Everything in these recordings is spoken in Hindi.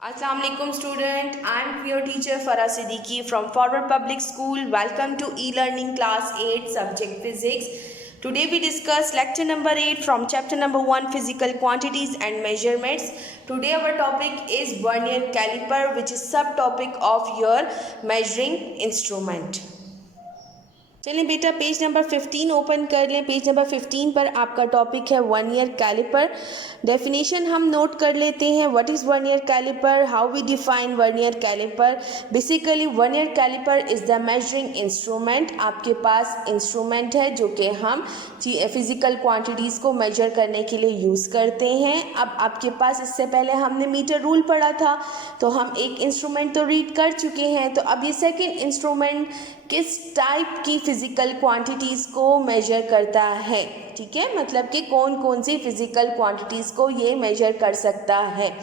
Assalamu alaikum student, I am your teacher Farah Siddiqui from Forward Public School. Welcome to e-learning class 8 subject physics. Today we discuss lecture number 8 from chapter number 1 physical quantities and measurements. Today our topic is vernier caliper, which is subtopic of your measuring instrument. चलिए बेटा पेज नंबर 15 ओपन कर लें। पेज नंबर 15 पर आपका टॉपिक है वर्नियर कैलिपर। डेफिनेशन हम नोट कर लेते हैं। What is vernier caliper, how we define vernier caliper. Basically vernier caliper is the measuring instrument. आपके पास इंस्ट्रूमेंट है जो कि हम फिज़िकल क्वांटिटीज़ को मेजर करने के लिए यूज़ करते हैं। अब आपके पास इससे पहले हमने मीटर रूल पढ़ा था, तो हम एक इंस्ट्रूमेंट तो रीड कर चुके हैं। तो अब ये सेकेंड इंस्ट्रूमेंट किस टाइप की फिज़िकल क्वांटिटीज़ को मेजर करता है, ठीक है, मतलब कि कौन कौन सी फिज़िकल क्वांटिटीज़ को ये मेजर कर सकता है।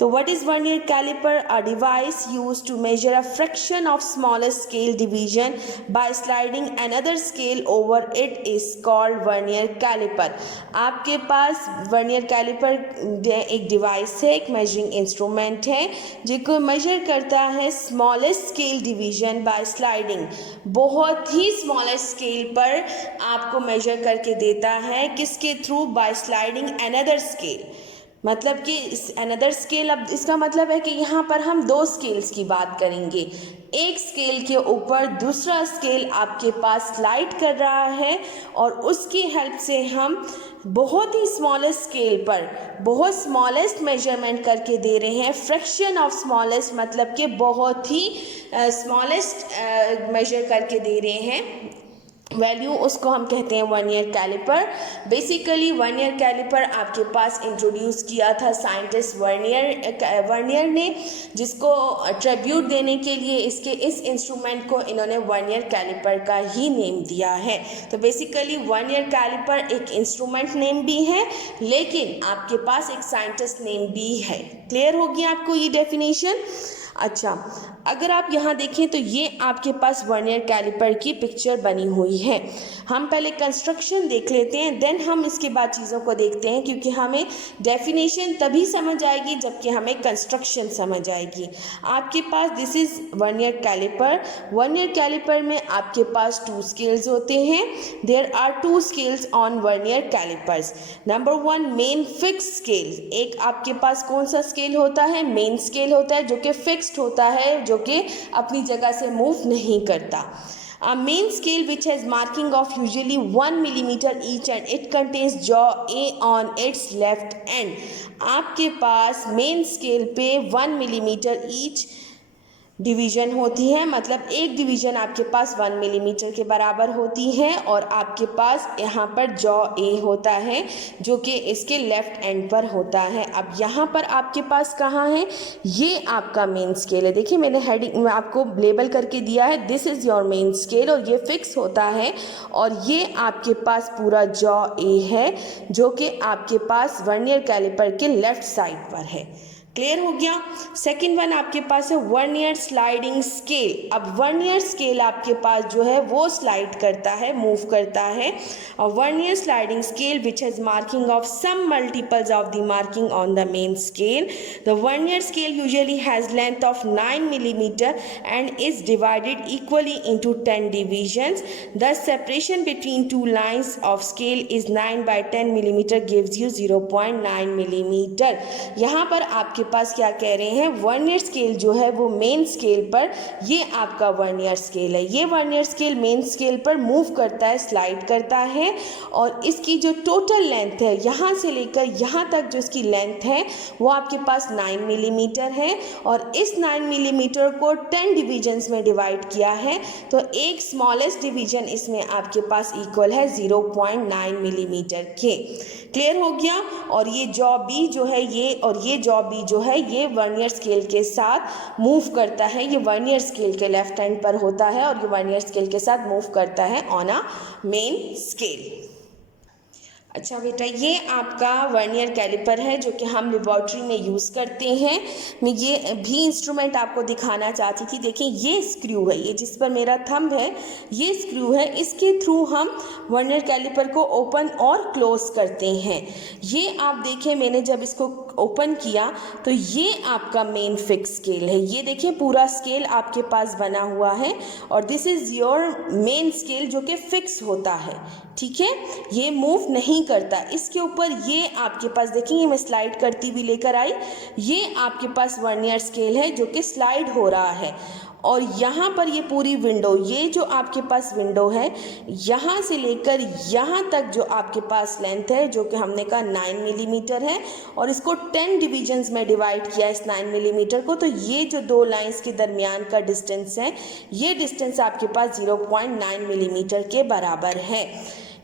तो what is vernier caliper? A device use to measure a fraction of smallest scale division by sliding another scale over it is called vernier caliper. आपके पास वर्नियर कैलिपर एक डिवाइस है, एक मेजरिंग इंस्ट्रूमेंट है जिसको मेजर करता है smallest scale division by sliding. बहुत ही स्मॉलेस्ट स्केल पर आपको मेजर करके देता है, किसके through? By sliding another scale. मतलब कि अनदर स्केल, अब इसका मतलब है कि यहाँ पर हम दो स्केल्स की बात करेंगे। एक स्केल के ऊपर दूसरा स्केल आपके पास स्लाइड कर रहा है और उसकी हेल्प से हम बहुत ही स्मॉलेस्ट स्केल पर बहुत स्मॉलेस्ट मेजरमेंट करके दे रहे हैं। फ्रैक्शन ऑफ स्मॉलेस्ट मतलब कि बहुत ही स्मॉलेस्ट मेजर करके दे रहे हैं वैल्यू, उसको हम कहते हैं vernier caliper. Basically vernier caliper आपके पास इंट्रोड्यूस किया था साइंटिस्ट वर्नियर ने, जिसको ट्रिब्यूट देने के लिए इस इंस्ट्रूमेंट को इन्होंने वर्नियर कैलिपर का ही नेम दिया है। तो बेसिकली वर्नियर कैलिपर एक इंस्ट्रूमेंट नेम भी है, लेकिन आपके पास एक साइंटिस्ट नेम भी है। क्लियर होगी आपको ये डेफिनेशन? अच्छा, अगर आप यहाँ देखें तो ये आपके पास वर्नियर कैलिपर की पिक्चर बनी हुई है। हम पहले कंस्ट्रक्शन देख लेते हैं, देन हम इसके बाद चीज़ों को देखते हैं, क्योंकि हमें डेफिनेशन तभी समझ आएगी जबकि हमें कंस्ट्रक्शन समझ आएगी। आपके पास this is vernier calliper. Vernier calliper में आपके पास टू स्केल्स होते हैं। There are two scales on vernier callipers. Number 1 main fix scale. एक आपके पास कौन सा स्केल होता है? मेन स्केल होता है, जो कि फिक्स्ड होता है, जो कि अपनी जगह से मूव नहीं करता। A main scale which has marking of usually 1 millimeter each and it contains jaw A on its left end. आपके पास मेन स्केल पे 1 मिलीमीटर ईच डिवीज़न होती है, मतलब एक डिवीज़न आपके पास 1 मिलीमीटर के बराबर होती है, और आपके पास यहाँ पर जॉ ए होता है जो कि इसके लेफ्ट एंड पर होता है। अब यहाँ पर आपके पास कहाँ है? ये आपका मेन स्केल है। देखिए मैंने हेडिंग में आपको लेबल करके दिया है, this is your main scale, और ये फिक्स होता है, और ये आपके पास पूरा जॉ ए है जो कि आपके पास वर्नियर कैलिपर के लेफ्ट साइड पर है। क्लियर हो गया? सेकंड वन आपके पास है वर्नियर स्लाइडिंग स्केल। अब वर्नियर स्केल आपके पास जो है वो स्लाइड करता है, मूव करता है। और vernier sliding scale which has marking of some multiples of the marking on the main scale. The vernier scale usually has length of 9 millimeter and is divided equally into 10 divisions. Thus separation between two lines of scale is 9 by 10 millimeter gives you 0.9 millimeter. यहाँ पर आपके पास क्या कह रहे हैं? वर्नियर स्केल जो है वो मेन स्केल पर, ये आपका वर्नियर स्केल है। ये वर्नियर स्केल मेन स्केल पर मूव करता है, स्लाइड करता है, और इसकी जो टोटल लेंथ है यहाँ से लेकर यहाँ तक जो इसकी लेंथ है वो आपके पास 9 मिलीमीटर है, और इस 9 मिलीमीटर को 10 डिवीजन्स में डिवाइड किया है। तो एक स्मॉलेस्ट डिवीजन इसमें आपके पास इक्वल है 0.9 मिलीमीटर के। क्लियर हो गया? और ये जॉ बी जो है ये जॉ बी जो है ये वर्नियर स्केल के साथ मूव करता है। ये वर्नियर स्केल के लेफ्ट हैंड पर होता है और ये वर्नियर स्केल के साथ मूव करता है ऑन अ मेन स्केल। अच्छा बेटा, ये आपका वर्नियर कैलिपर है जो कि हम लेबॉर्ट्री में यूज़ करते हैं। मैं ये भी इंस्ट्रूमेंट आपको दिखाना चाहती थी। देखिए ये स्क्रू है, ये जिस पर मेरा थंब है ये स्क्रू है, इसके थ्रू हम वर्नियर कैलिपर को ओपन और क्लोज करते हैं। ये आप देखें, मैंने जब इसको ओपन किया तो ये आपका मेन फिक्स स्केल है। ये देखिए पूरा स्केल आपके पास बना हुआ है और this is your main scale जो कि फिक्स होता है, ठीक है, ये मूव नहीं करता। इसके ऊपर ये आपके पास देखेंगे, मैं स्लाइड करती हुई लेकर आई, ये आपके पास वर्नियर स्केल है जो कि स्लाइड हो रहा है और यहाँ पर ये पूरी विंडो, ये जो आपके पास विंडो है यहाँ से लेकर यहाँ तक जो आपके पास लेंथ है जो कि हमने कहा 9 मिलीमीटर है और इसको 10 डिविजन्स में डिवाइड किया इस 9 मिलीमीटर को, तो ये जो दो लाइंस के दरमियान का डिस्टेंस है ये डिस्टेंस आपके पास 0.9 मिलीमीटर के बराबर है।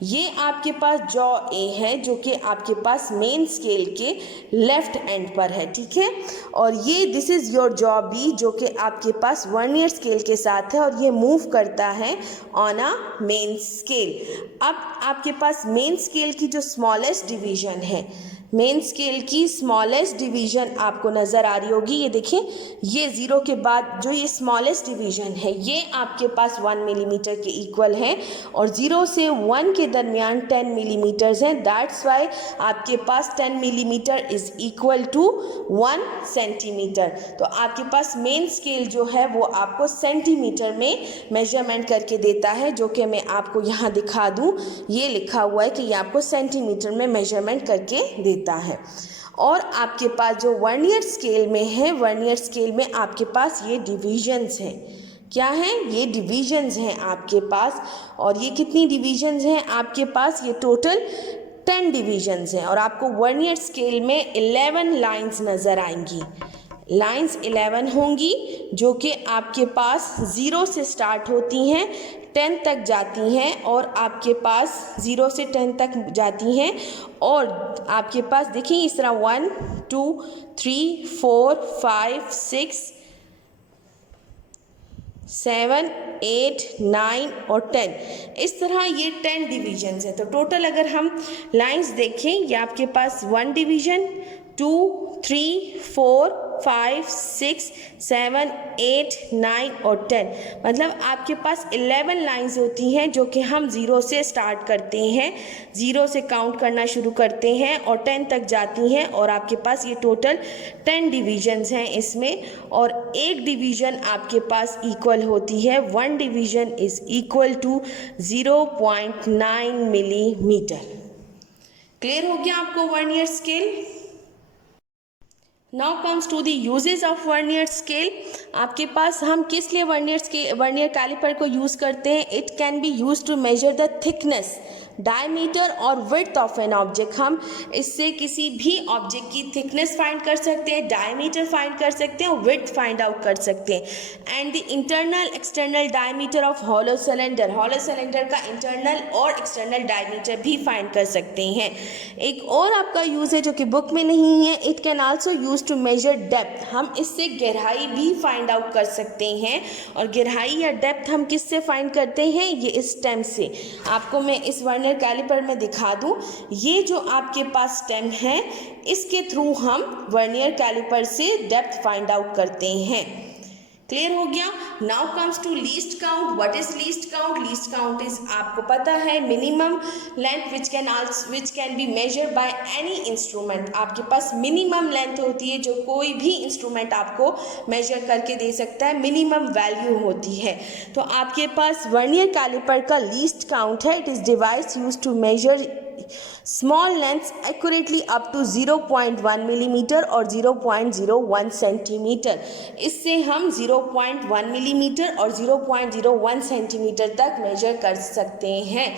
ये आपके पास जॉ ए है जो कि आपके पास मेन स्केल के लेफ्ट एंड पर है, ठीक है, और ये this is your jaw B जो कि आपके पास वर्नियर स्केल के साथ है और ये मूव करता है ऑन अ मेन स्केल। अब आपके पास मेन स्केल की जो स्मॉलेस्ट डिवीजन है, मेन स्केल की स्मॉलेस्ट डिवीजन आपको नज़र आ रही होगी, ये देखिए ये ज़ीरो के बाद जो ये स्मॉलेस्ट डिवीजन है ये आपके पास 1 मिलीमीटर के इक्वल है और 0 से 1 के दरमियान 10 मिलीमीटर्स हैं, दैट्स वाई आपके पास 10 millimeter is equal to 1 centimeter. तो आपके पास मेन स्केल जो है वो आपको सेंटीमीटर में मेजरमेंट करके देता है, जो कि मैं आपको यहाँ दिखा दूँ, ये लिखा हुआ है कि ये आपको सेंटीमीटर में मेजरमेंट करके देता है। और आपके पास जो वर्नियर स्केल में है, वर्नियर स्केल में आपके पास ये डिविजन्स हैं, क्या हैं, ये डिविजन्स हैं आपके पास, और ये कितनी डिविजन्स हैं आपके पास, ये टोटल 10 डिविजन्स हैं और आपको वर्नियर स्केल में 11 लाइंस नज़र आएंगी, लाइंस 11 होंगी जो कि आपके पास 0 से स्टार्ट होती हैं 10 तक जाती हैं और आपके पास 0 से 10 तक जाती हैं और आपके पास देखिए इस तरह 1 2 3 4 5 6 7 8 9 और 10, इस तरह ये 10 डिविजन्स हैं। तो टोटल अगर हम लाइंस देखें, ये आपके पास 1 डिवीजन 2 3 4 5 6 7 8 9 और 10, मतलब आपके पास 11 लाइंस होती हैं जो कि हम 0 से स्टार्ट करते हैं, 0 से काउंट करना शुरू करते हैं और 10 तक जाती हैं और आपके पास ये टोटल 10 डिविजन्स हैं इसमें, और एक डिवीजन आपके पास इक्वल होती है, 1 division is equal to 0.9 millimeter. Clear हो गया आपको vernier scale? Now comes to the uses of vernier scale. आपके पास हम किस लिए वर्नियर कैलिपर को यूज़ करते हैं? It can be use to measure the thickness, diameter और विड्थ ऑफ एन ऑब्जेक्ट। हम इससे किसी भी ऑब्जेक्ट की थिकनेस फाइंड कर सकते हैं, डायमीटर फाइंड कर सकते हैं और विड्थ फाइंड आउट कर सकते हैं। And the internal external diameter of hollow cylinder, hollow cylinder का इंटरनल और एक्सटर्नल डायमीटर भी फाइंड कर सकते हैं। एक और आपका यूज़ है जो कि बुक में नहीं है, it can also use to measure depth. हम इससे गहराई भी फाइंड आउट कर सकते हैं और गहराई या डेप्थ हम किससे फाइंड करते हैं? ये इस स्टेम से। आपको मैं इस वर्नियर कैलिपर में दिखा दूं, ये जो आपके पास स्टेम है इसके थ्रू हम वर्नियर कैलिपर से डेप्थ फाइंड आउट करते हैं। क्लियर हो गया? Now comes to least count. What is least count? Least count is, आपको पता है, minimum length which can be measured by any instrument. आपके पास मिनिमम लेंथ होती है जो कोई भी इंस्ट्रूमेंट आपको मेजर करके दे सकता है, मिनिमम वैल्यू होती है। तो आपके पास वर्नियर कैलिपर का लीस्ट काउंट है। It is device use to measure small lengths accurately up to 0.1 millimeter और 0.01 सेंटीमीटर। इससे हम 0.1 मिलीमीटर और 0.01 सेंटीमीटर तक मेजर कर सकते हैं।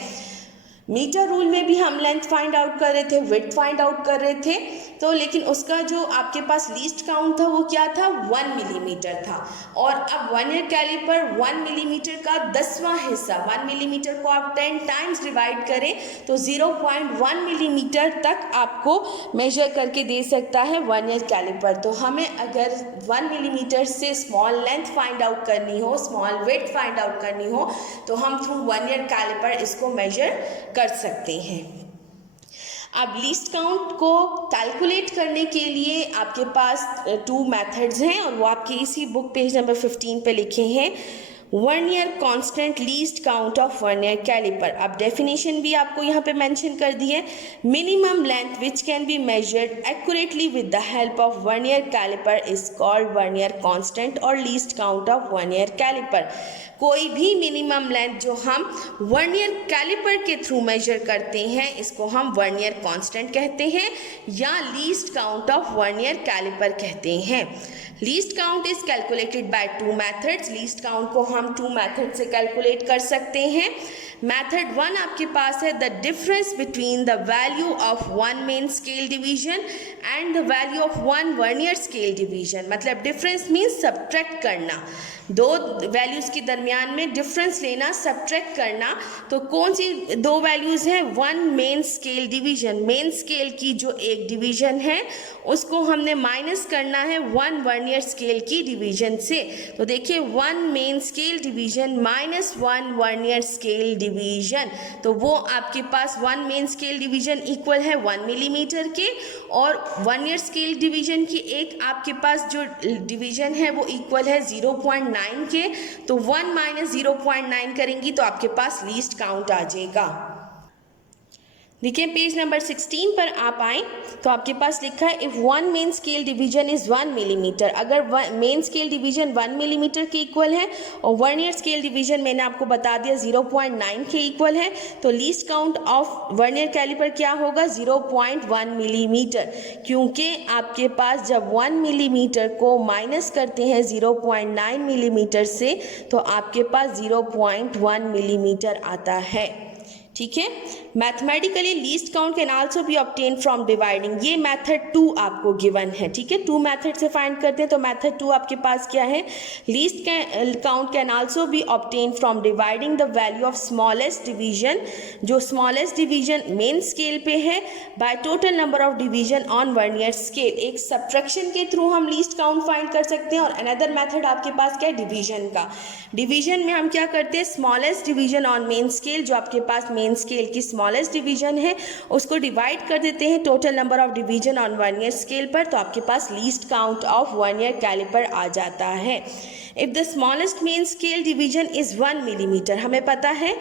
मीटर रूल में भी हम लेंथ फाइंड आउट कर रहे थे, विड्थ फाइंड आउट कर रहे थे, तो लेकिन उसका जो आपके पास लीस्ट काउंट था वो क्या था? 1 मिलीमीटर था। और अब वर्नियर कैलिपर 1 मिलीमीटर का 10वां हिस्सा, 1 मिलीमीटर को आप 10 टाइम्स डिवाइड करें तो 0.1 मिलीमीटर तक आपको मेजर करके दे सकता है वर्नियर कैलिपर। तो हमें अगर 1 मिलीमीटर से स्मॉल लेंथ फाइंड आउट करनी हो, स्मॉल विड्थ फाइंड आउट करनी हो, तो हम थ्रू वर्नियर कैलिपर इसको मेजर कर सकते हैं। अब लीस्ट काउंट को कैलकुलेट करने के लिए आपके पास 2 मेथड्स हैं और वो आपके इसी बुक पेज नंबर 15 पे लिखे हैं। Vernier constant least count of vernier calliper. अब डेफिनेशन भी आपको यहाँ पे मेंशन कर दी है। Minimum length which can be measured accurately with the help of vernier calliper is called vernier constant और least count of vernier calliper. कोई भी मिनिमम लेंथ जो हम वर्नियर कैलिपर के थ्रू मेजर करते हैं इसको हम वर्नियर कांस्टेंट कहते हैं या least count of vernier calliper कहते हैं। Least count is calculated by two methods. Least count को हम टू मेथड से कैलकुलेट कर सकते हैं। मेथड 1 आपके पास है the difference between the value of one main scale division and the value of one vernier scale division. मतलब डिफरेंस मीन्स सब्ट्रैक्ट करना, दो वैल्यूज़ के दरमियान में डिफरेंस लेना, सब्ट्रैक्ट करना। तो कौन सी दो वैल्यूज़ हैं? One main scale division, main scale की जो एक डिवीजन है उसको हमने माइनस करना है वन वर्नियर स्केल की डिवीजन से। तो देखिए one main scale division minus one vernier scale division, तो वो आपके पास one main scale division equal है 1 मिलीमीटर के और वर्नियर स्केल डिवीजन की एक आपके पास जो डिवीजन है वो इक्वल है 0.9 के। तो 1 माइनस 0.9 करेंगी तो आपके पास लीस्ट काउंट आ जाएगा। देखिए पेज नंबर 16 पर आप आए तो आपके पास लिखा है if one main scale division is 1 millimetre. अगर मेन स्केल डिवीजन 1 मिलीमीटर के इक्वल है और वर्नियर स्केल डिवीजन मैंने आपको बता दिया 0.9 के इक्वल है, तो least count of vernier caliper क्या होगा? 0.1 मिलीमीटर। क्योंकि आपके पास जब 1 मिलीमीटर को माइनस करते हैं 0.9 मिलीमीटर से तो आपके पास 0.1 मिलीमीटर आता है। ठीक है। Mathematically least count can also be obtain from dividing. ये मेथड 2 आपको गिवन है। ठीक है, 2 मेथड से फाइंड करते हैं। तो मेथड 2 आपके पास क्या है? Least count can also be obtain from dividing the value of smallest division, जो स्मॉलेस्ट डिवीजन मेन स्केल पे है, by total number of division on vernier scale. एक सब्ट्रैक्शन के थ्रू हम लीस्ट काउंट फाइंड कर सकते हैं। और अनदर मेथड आपके पास क्या है? डिवीजन का। डिवीजन में हम क्या करते हैं? Smallest division on main scale, जो आपके पास मेन स्केल की स्मॉलेस्ट डिवीजन है, उसको डिवाइड कर देते हैं total number of division on vernier scale पर, तो आपके पास least count of vernier calliper आ जाता है। If the smallest main scale division is 1 millimetre, हमें पता है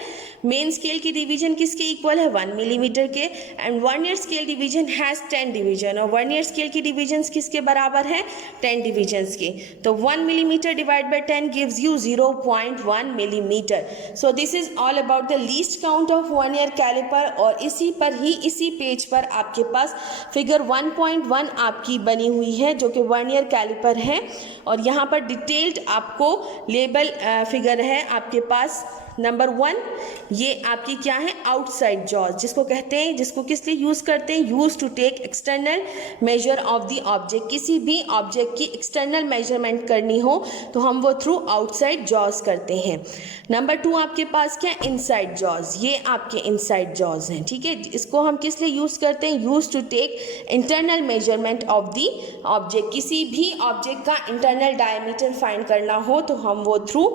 मेन स्केल की डिवीजन किसके इक्वल है? 1 मिलीमीटर के। And vernier scale division has 10 division, और वर्नियर स्केल की डिवीजन किसके बराबर है? 10 डिवीजन के। तो 1 millimeter divide by 10 gives you 0.1 millimeter. So this is all about the least count of vernier caliper. और इसी पर ही इसी पेज पर आपके पास फिगर 1.1 आपकी बनी हुई है जो कि वर्नियर कैलिपर है। और यहाँ पर डिटेल्ड आपको लेबल फिगर है आपके पास। नंबर 1 ये आपकी क्या है? आउटसाइड जॉज, जिसको कहते हैं, जिसको किस लिए यूज़ करते हैं? Use to take external measure of the object. किसी भी ऑब्जेक्ट की एक्सटर्नल मेजरमेंट करनी हो तो हम वो थ्रू आउटसाइड जॉज करते हैं। नंबर 2 आपके पास क्या? Inside jaws. ये आपके इनसाइड जॉज हैं। ठीक है, इसको हम किस लिए यूज़ करते हैं? Use to take internal measurement of the object. किसी भी ऑब्जेक्ट का इंटरनल डायमीटर फाइंड करना हो तो हम वो थ्रू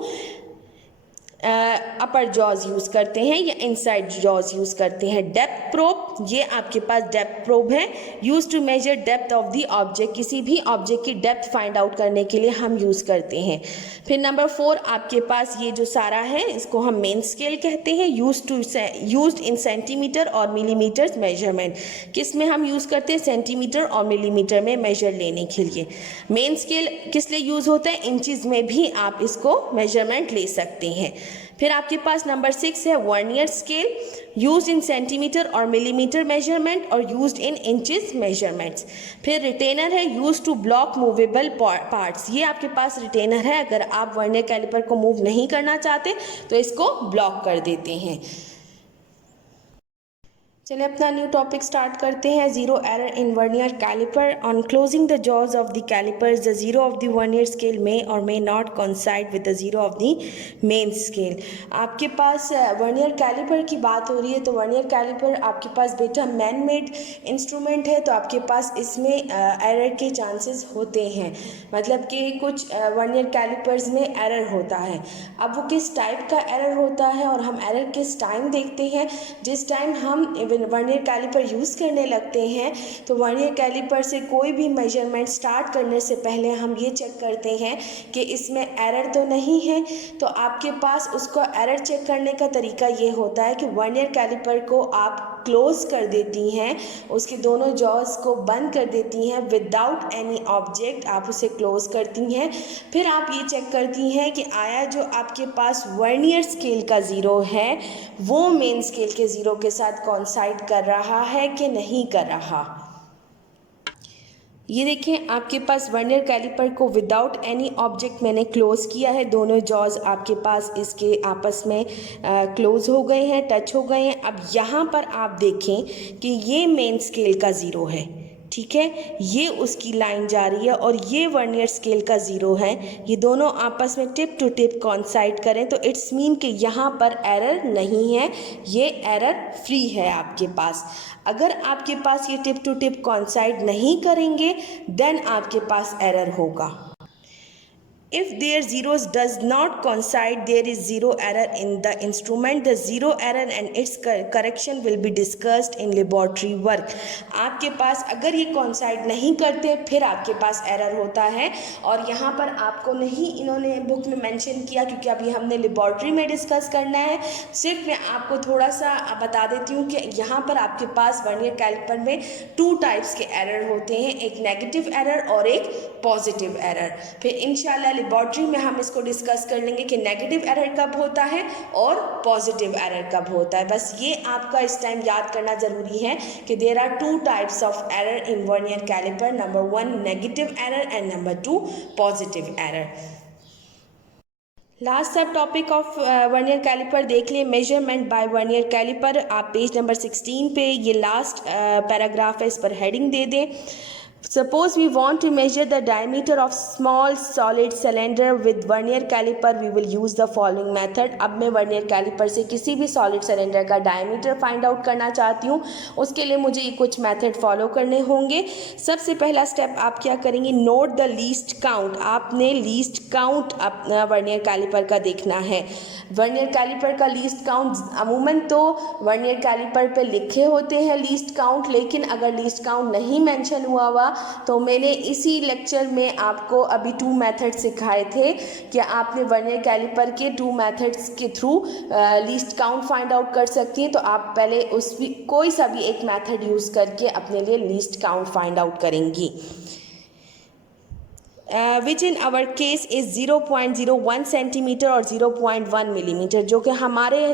अपर जॉज यूज़ करते हैं या इनसाइड जॉज यूज़ करते हैं। डेप्थ प्रोब, ये आपके पास डेप्थ प्रोब है, use to measure depth of the object. किसी भी ऑब्जेक्ट की डेप्थ फाइंड आउट करने के लिए हम यूज़ करते हैं। फिर नंबर 4 आपके पास ये जो सारा है इसको हम मेन स्केल कहते हैं, यूज्ड इन सेंटीमीटर और मिलीमीटर मेजरमेंट। किस में हम यूज़ करते हैं? सेंटीमीटर और मिलीमीटर में मेजर लेने के लिए। मेन स्केल किस लिए यूज़ होता है? इंचज़ में भी आप इसको मेजरमेंट ले सकते हैं। फिर आपके पास नंबर 6 है vernier scale, used in centimeter और मिलीमीटर मेजरमेंट और यूज्ड इन इंचेस मेजरमेंट्स। फिर रिटेनर है, used to block movable parts. ये आपके पास रिटेनर है, अगर आप वर्नियर कैलिपर को मूव नहीं करना चाहते तो इसको ब्लॉक कर देते हैं। चलिए अपना न्यू टॉपिक स्टार्ट करते हैं। Zero error in vernier caliper. On closing the jaws of the calipers the zero of the vernier scale may or may not coincide with the zero of the main scale. आपके पास वर्नियर कैलिपर की बात हो रही है तो वर्नियर कैलिपर आपके पास बेटा मैन मेड इंस्ट्रूमेंट है, तो आपके पास इसमें एरर के चांसेस होते हैं। मतलब कि कुछ वर्नियर कैलिपर्स में एरर होता है। अब वो किस टाइप का एरर होता है और हम एरर किस टाइम देखते हैं? जिस टाइम हम वर्नियर कैलिपर यूज़ करने लगते हैं तो वर्नियर कैलिपर से कोई भी मेजरमेंट स्टार्ट करने से पहले हम ये चेक करते हैं कि इसमें एरर तो नहीं है। तो आपके पास उसको एरर चेक करने का तरीका ये होता है कि वर्नियर कैलिपर को आप क्लोज कर देती हैं, उसके दोनों जॉज को बंद कर देती हैं विदाउट एनी ऑब्जेक्ट, आप उसे क्लोज करती हैं। फिर आप ये चेक करती हैं कि आया जो आपके पास वर्नियर स्केल का ज़ीरो है वो मेन स्केल के ज़ीरो के साथ कोइंसाइड कर रहा है कि नहीं कर रहा। ये देखें आपके पास वर्नियर कैलिपर को विदाउट एनी ऑब्जेक्ट मैंने क्लोज़ किया है, दोनों जॉज आपके पास इसके आपस में क्लोज़ हो गए हैं, टच हो गए हैं। अब यहाँ पर आप देखें कि ये मेन स्केल का ज़ीरो है, ठीक है, ये उसकी लाइन जा रही है और ये वर्नियर स्केल का ज़ीरो है। ये दोनों आपस में टिप टू टिप कोइंसाइड करें तो इट्स मीन कि यहाँ पर एरर नहीं है, ये एरर फ्री है आपके पास। अगर आपके पास ये टिप टू टिप कोइंसाइड नहीं करेंगे देन आपके पास एरर होगा। If their zeros does not coincide, there is zero error in the instrument. The zero error and its correction will be discussed in laboratory work. आपके पास अगर ये coincide नहीं करते फिर आपके पास error होता है और यहाँ पर आपको नहीं इन्होंने बुक में मेंशन किया क्योंकि अभी हमने लेबॉर्ट्री में डिस्कस करना है। सिर्फ मैं आपको थोड़ा सा बता देती हूँ कि यहाँ पर आपके पास वर्नियर कैलिपर में 2 टाइप्स के एरर होते हैं, एक नेगेटिव एरर और एक पॉजिटिव एरर। फिर इंशाल्लाह लेबॉर्ट्री में हम इसको डिस्कस कर लेंगे कि नेगेटिव एरर कब होता है और पॉजिटिव एरर कब होता है। बस ये आपका इस टाइम याद करना ज़रूरी है कि there are 2 types of error in vernier caliper, number 1 negative error and number 2 positive error. Last sub topic of vernier caliper देख लें, मेजरमेंट बाय वर्नियर कैलिपर। आप पेज नंबर 16 पे ये लास्ट पैराग्राफ है, इस पर हेडिंग दे दें। Suppose we want to measure the diameter of small solid cylinder with vernier caliper, we will use the following method। अब मैं वर्नियर कैलिपर से किसी भी सॉलिड सिलेंडर का डायमीटर फाइंड आउट करना चाहती हूँ, उसके लिए मुझे ये कुछ मेथड फॉलो करने होंगे। सबसे पहला स्टेप आप क्या करेंगे, नोट द लीस्ट काउंट। आपने लीस्ट काउंट अपना वर्नियर कैलिपर का देखना है। वर्नियर कैलिपर का लीस्ट काउंट अमूमन तो वर्नियर कैलिपर पे लिखे होते हैं लीस्ट काउंट, लेकिन अगर लीस्ट काउंट नहीं मेंशन हुआ हुआ तो मैंने इसी लेक्चर में आपको अभी 2 मेथड सिखाए थे कि आपने वर्नियर कैलिपर के 2 मेथड्स के through least count find out कर सकती हैं। तो आप पहले कोई सा भी एक मेथड यूज़ करके अपने लिए लीस्ट काउंट फाइंड आउट करेंगी। Which in our case is 0.01 centimetre और 0.1 मिलीमीटर, जो कि हमारे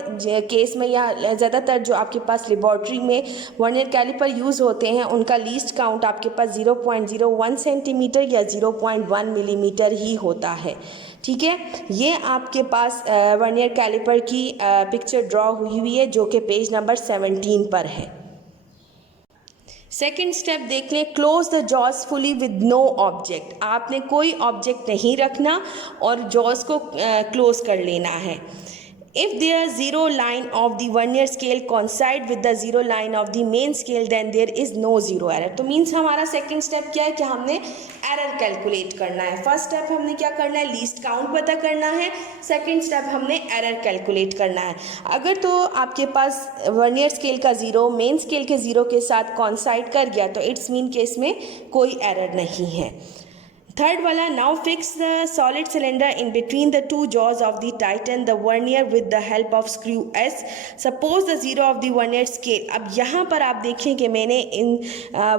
केस में या ज़्यादातर जो आपके पास लेबॉर्ट्री में वर्नियर कैलिपर यूज़ होते हैं उनका लीस्ट काउंट आपके पास 0.01 सेंटीमीटर या 0.1 मिलीमीटर ही होता है। ठीक है, ये आपके पास वर्नियर कैलिपर की पिक्चर ड्रॉ हुई है जो कि पेज नंबर 17 पर है। सेकेंड स्टेप देख लें, close the jaws fully with no object. आपने कोई ऑब्जेक्ट नहीं रखना और जॉज को क्लोज कर लेना है। If their zero line of the vernier scale coincide with the zero line of the main scale, then there is no zero error। तो मीन्स हमारा सेकंड स्टेप क्या है कि हमने एरर कैलकुलेट करना है। फर्स्ट स्टेप हमने क्या करना है, लीस्ट काउंट पता करना है। सेकंड स्टेप हमने एरर कैलकुलेट करना है। अगर तो आपके पास वर्नियर स्केल का ज़ीरो मेन स्केल के ज़ीरो के साथ कॉन्साइड कर गया तो इट्स मीन कि इसमें कोई एरर नहीं है। थर्ड वाला, now fix the solid cylinder in between the 2 jaws of the tighten the vernier with the help of screw S। Suppose the zero of the vernier scale. अब यहाँ पर आप देखें कि मैंने इन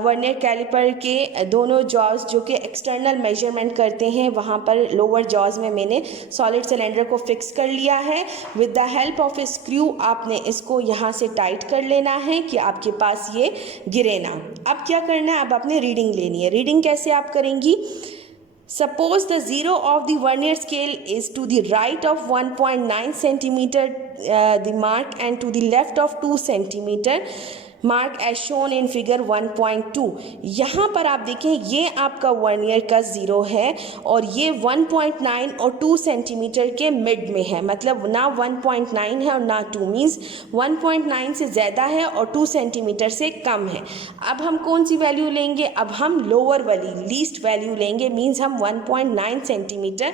वर्नियर कैलिपर के दोनों जॉज जो कि एक्सटर्नल मेजरमेंट करते हैं वहाँ पर लोअर जॉज में मैंने सॉलिड सिलेंडर को फिक्स कर लिया है। With the help of A screw आपने इसको यहाँ से टाइट कर लेना है कि आपके पास ये गिरे ना। अब क्या करना है, अब आपने रीडिंग लेनी है। रीडिंग कैसे आप करेंगी, Suppose the zero of the vernier scale is to the right of 1.9 centimeter the mark and to the left of 2 centimeter mark as shown in figure 1.2। यहाँ पर आप देखें ये आपका वर्नियर का ज़ीरो है और ये 1.9 और 2 सेंटीमीटर के मिड में है, मतलब ना 1.9 है और ना 2, मीन्स 1.9 से ज़्यादा है और 2 सेंटीमीटर से कम है। अब हम कौन सी वैल्यू लेंगे, अब हम लोअर वाली लीस्ट वैल्यू लेंगे, मीन्स हम 1.9 सेंटीमीटर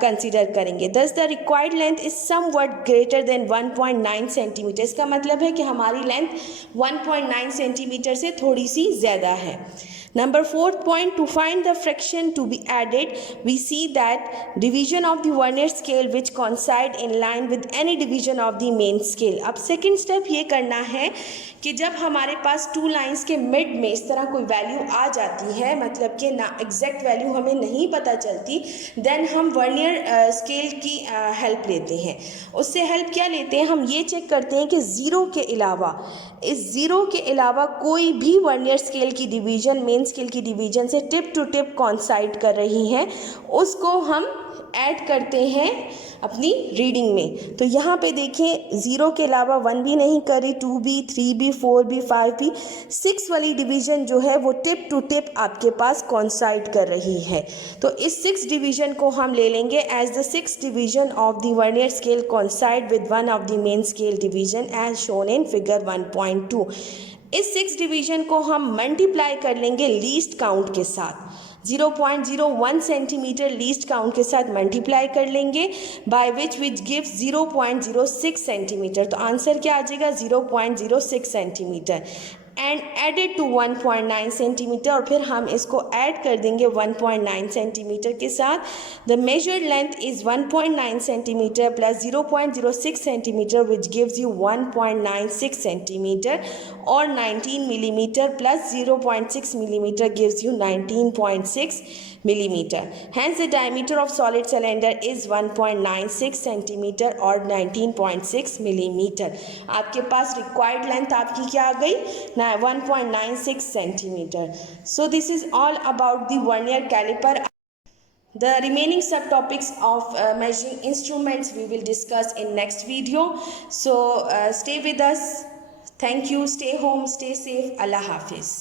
कंसिडर करेंगे। दस the required length is somewhat greater than 1.9 centimetre. इसका मतलब है कि हमारी लेंथ 1.9 सेंटीमीटर से थोड़ी सी ज़्यादा है। Number 4th point, to find the fraction to be added, we see that division of the vernier scale which coincide in line with any division of the main scale. अब सेकेंड स्टेप ये करना है कि जब हमारे पास टू लाइंस के मिड में इस तरह कोई वैल्यू आ जाती है, मतलब कि ना एग्जैक्ट वैल्यू हमें नहीं पता चलती, देन हम वर्नियर स्केल की हेल्प लेते हैं। उससे हेल्प क्या लेते हैं, हम ये चेक करते हैं कि ज़ीरो के अलावा, इस ज़ीरो के अलावा कोई भी वर्नियर स्केल की डिवीज़न मेन स्केल की डिवीज़न से टिप टू टिप कॉन्साइड कर रही हैं, उसको हम ऐड करते हैं अपनी रीडिंग में। तो यहाँ पे देखें, ज़ीरो के अलावा 1 भी नहीं करी, 2 भी, 3 भी, 4 भी, 5 भी, 6 वाली डिवीज़न जो है वो टिप टू टिप आपके पास कॉन्साइड कर रही है। तो इस 6 डिवीज़न को हम ले लेंगे as the 6 division of the vernier scale coincide with one of the main scale division as shown in figure 1.2। इस 6 डिवीज़न को हम मल्टीप्लाई कर लेंगे लीस्ट काउंट के साथ, 0.01 सेंटीमीटर लीस्ट काउंट के साथ मल्टीप्लाई कर लेंगे, बाय विच गिव्स 0.06 सेंटीमीटर। तो आंसर क्या आ जाएगा, 0.06 centimeter and added to 1.9 centimeter, और फिर हम इसको ऐड कर देंगे 1.9 सेंटीमीटर के साथ। The measured length is 1.9 centimetre plus 0.06 centimetre which gives you 1.96 centimetre, और 19 millimetre plus 0.6 millimeter gives you 19.6 millimeter. Hence the diameter of solid cylinder is 1.96 centimeter or 19.6 millimeter. आपके पास required length आपकी क्या आ गई, 1.96 centimeter. So this is all about the vernier caliper. The remaining subtopics of measuring instruments we will discuss in next video. So stay with us. Thank you. Stay home. Stay safe. Allah Hafiz.